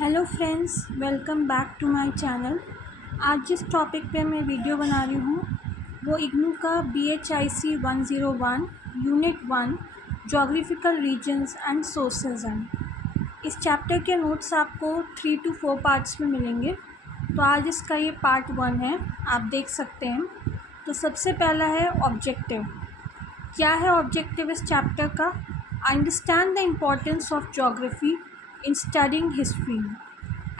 Hello friends, welcome back to my channel. आज जिस topic पे मैं वीडियो बना रही हूँ वो इग्नू का BHIC 101 unit 1 geographical regions and sources हैं। इस चैप्टर के नोट्स आपको 3 to 4 पार्ट्स में मिलेंगे। तो आज इसका ये पार्ट 1 है, आप देख सकते हैं। तो सबसे पहला है ऑब्जेक्टिव। क्या है ऑब्जेक्टिव इस चैप्टर का? Understand the importance of geography in studying history.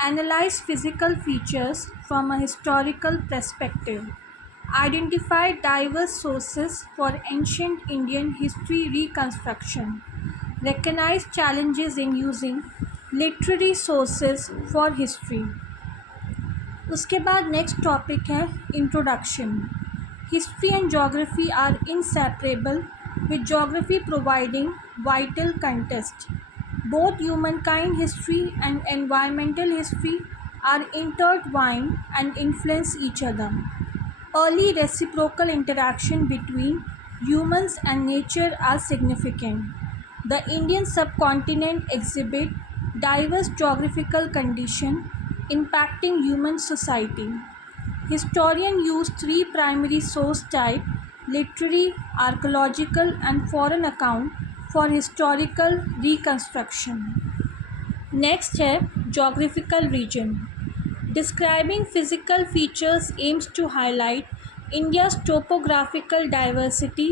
Analyze physical features from a historical perspective. Identify diverse sources for ancient Indian history reconstruction. Recognize challenges in using literary sources for history. उसके बाद next topic है introduction. History and geography are inseparable, with geography providing vital context. Both humankind history and environmental history are intertwined and influence each other. Early reciprocal interaction between humans and nature are significant. The Indian subcontinent exhibits diverse geographical conditions impacting human society. Historians use three primary source types: literary, archaeological, and foreign account for historical reconstruction. Next है geographical region. Describing physical features aims to highlight India's topographical diversity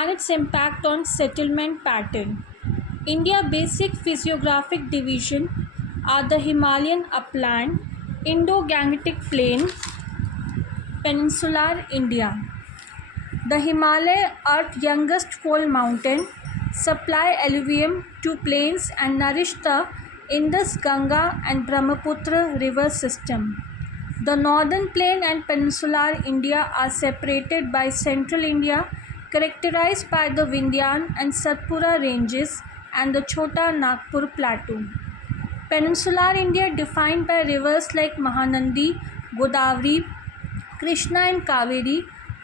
and its impact on settlement pattern. India's basic physiographic division are the Himalayan upland, Indo-Gangetic plain, peninsular India. The Himalaya, Earth's youngest fold mountain, supply alluvium to plains and nourish the Indus, Ganga and Brahmaputra river system. The northern plain and peninsular India are separated by central India, characterized by the Vindhyan and Satpura ranges and the Chota Nagpur plateau. Peninsular India, defined by rivers like Mahanadi, Godavari, Krishna and Kaveri,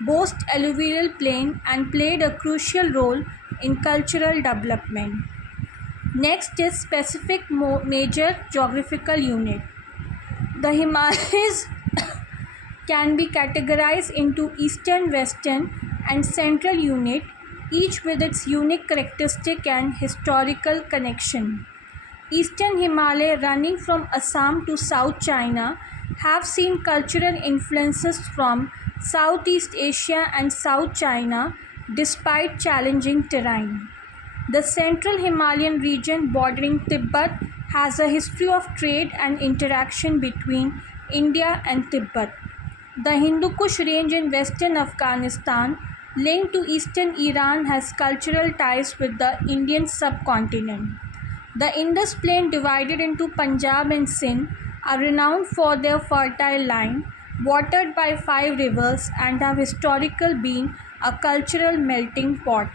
boasts alluvial plain and played a crucial role in cultural development. Next is specific major geographical unit. The Himalayas can be categorized into eastern, western and central unit, each with its unique characteristic and historical connection. Eastern Himalaya, running from Assam to South China, have seen cultural influences from Southeast Asia and South China despite challenging terrain. The central Himalayan region bordering Tibet has a history of trade and interaction between India and Tibet. The Hindu Kush range in western Afghanistan, linked to eastern Iran, has cultural ties with the Indian subcontinent. The Indus plain, divided into Punjab and Sindh, are renowned for their fertile land, watered by 5 rivers, and have historically been a cultural melting pot.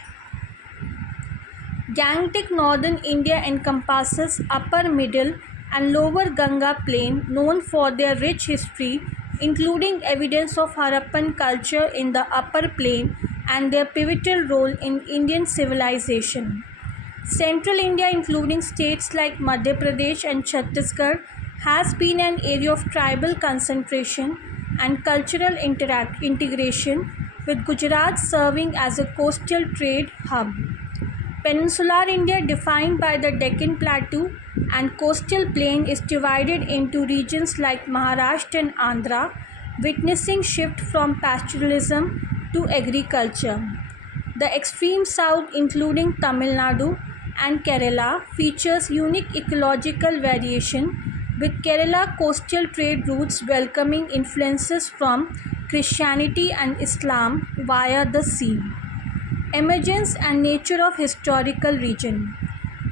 Gangetic northern India encompasses upper, middle, and lower Ganga plain, known for their rich history, including evidence of Harappan culture in the upper plain and their pivotal role in Indian civilization. Central India, including states like Madhya Pradesh and Chhattisgarh, has been an area of tribal concentration and cultural integration, with Gujarat serving as a coastal trade hub. Peninsular India, defined by the Deccan Plateau and coastal plain, is divided into regions like Maharashtra and Andhra, witnessing shift from pastoralism to agriculture. The extreme south, including Tamil Nadu and Kerala, features unique ecological variation, with Kerala coastal trade routes welcoming influences from Christianity and Islam via the sea. Emergence and nature of historical region.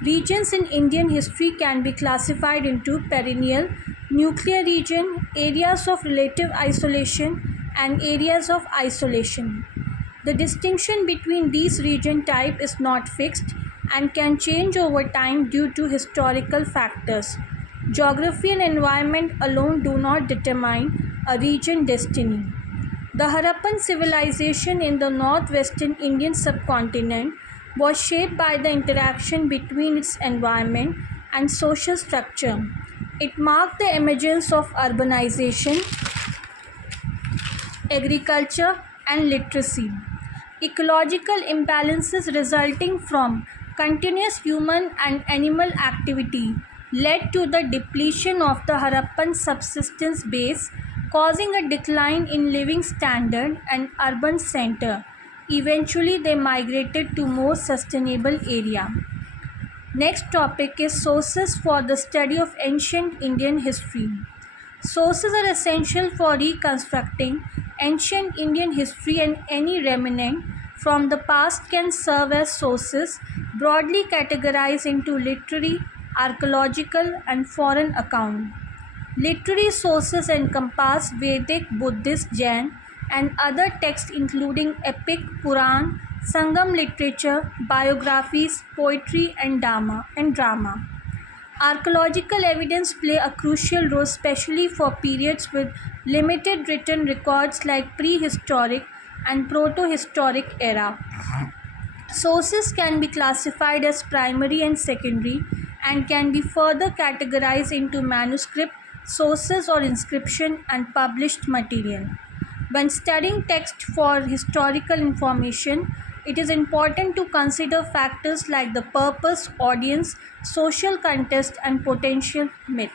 Regions in Indian history can be classified into perennial, nuclear region, areas of relative isolation, and areas of isolation. The distinction between these region types is not fixed and can change over time due to historical factors. Geography and environment alone do not determine a region destiny. The Harappan civilization in the northwestern Indian subcontinent was shaped by the interaction between its environment and social structure. It marked the emergence of urbanization, agriculture, and literacy. Ecological imbalances resulting from continuous human and animal activity led to the depletion of the Harappan subsistence base, causing a decline in living standard and urban center. Eventually, they migrated to more sustainable area. Next topic is sources for the study of ancient Indian history. Sources are essential for reconstructing ancient Indian history, and any remnant from the past can serve as sources broadly categorized into literary, archaeological, and foreign account. Literary sources encompass Vedic, Buddhist, Jain, and other texts including epic, Puran, Sangam literature, biographies, poetry, and drama. Archaeological evidence play a crucial role, especially for periods with limited written records like prehistoric and protohistoric era. Sources can be classified as primary and secondary and can be further categorized into manuscript sources or inscription and published material. When studying text for historical information, it is important to consider factors like the purpose, audience, social context, and potential myth.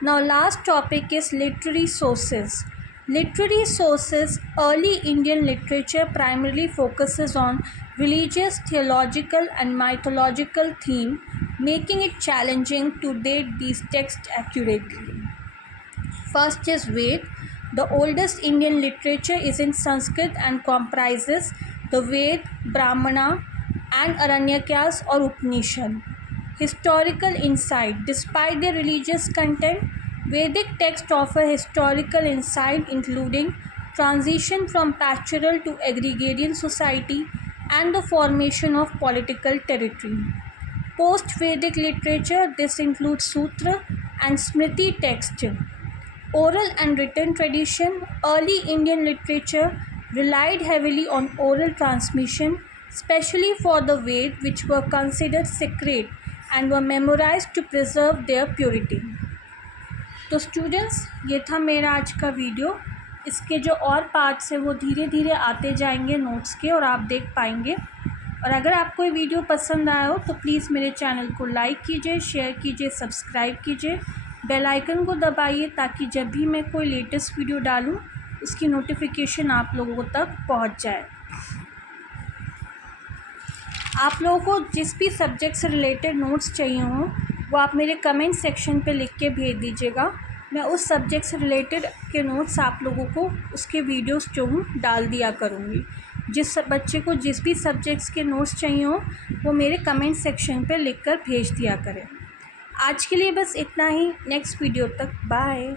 Now, last topic is literary sources. Literary sources, early Indian literature primarily focuses on religious, theological, and mythological theme, making it challenging to date these texts accurately. First is Ved. The oldest Indian literature is in Sanskrit and comprises the Ved, Brahmana, and Aranyakas or Upanishad. Historical insight. Despite their religious content, Vedic texts offer historical insight including transition from pastoral to agrarian society and the formation of political territory. Post-Vedic literature, this includes Sutra and Smriti texts. Oral and written tradition. Early Indian literature relied heavily on oral transmission, especially for the Ved, which were considered sacred and were memorized to preserve their purity. तो students, ये था मेरा आज का video. इसके जो और parts हैं वो धीरे धीरे आते जाएंगे नोट्स के, और आप देख पाएंगे. और अगर आपको ये वीडियो पसंद आया हो तो प्लीज़ मेरे चैनल को लाइक कीजिए, शेयर कीजिए, सब्सक्राइब कीजिए, बेल आइकन को दबाइए ताकि जब भी मैं कोई लेटेस्ट वीडियो डालूं उसकी नोटिफिकेशन आप लोगों तक पहुंच जाए. आप लोगों को जिस भी सब्जेक्ट से रिलेटेड नोट्स चाहिए हों वो आप मेरे कमेंट सेक्शन पे लिख के भेज दीजिएगा. मैं उस सब्जेक्ट से रिलेटेड के नोट्स आप लोगों को उसके वीडियोस जो हूँ डाल दिया करूँगी. जिस बच्चे को जिस भी सब्जेक्ट्स के नोट्स चाहिए हों वो मेरे कमेंट सेक्शन पे लिख कर भेज दिया करें. आज के लिए बस इतना ही. नेक्स्ट वीडियो तक बाय.